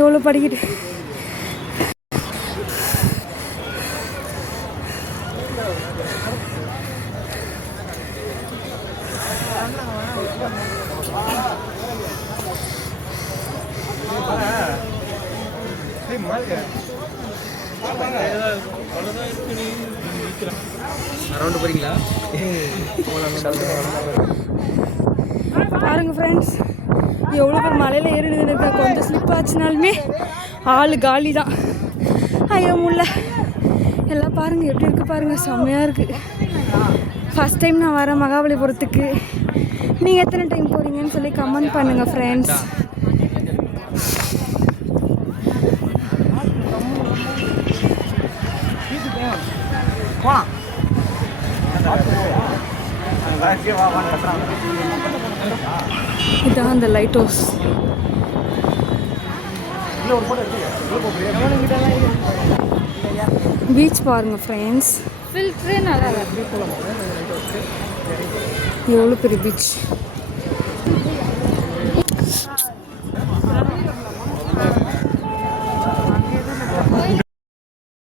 எவ்வளோ படிக்கிட்டு ரவுண்டு போறீங்களா? பாருங்க ஃப்ரெண்ட்ஸ், எவ்வளோ பேர் மலையில் ஏறி நின்றுருக்கா. கொஞ்சம் ஸ்லிப் ஆச்சுனாலுமே ஆள் காலி தான். ஐயோ முல்ல எல்லாம் பாருங்கள் எப்படி இருக்குது பாருங்கள், செம்மையாக இருக்குது. ஃபஸ்ட் டைம் நான் வரேன் மகாபலிபுரத்துக்கு. நீங்கள் எத்தனை டைம் போகிறீங்கன்னு சொல்லி கமெண்ட் பண்ணுங்கள் ஃப்ரெண்ட்ஸ். இதான் அந்த லைட் ஹவுஸ். பீச் பாருங்க ஃப்ரெண்ட்ஸ், ஃபில்டரே நல்லா இருக்கு. எவ்வளோ பெரிய பீச்.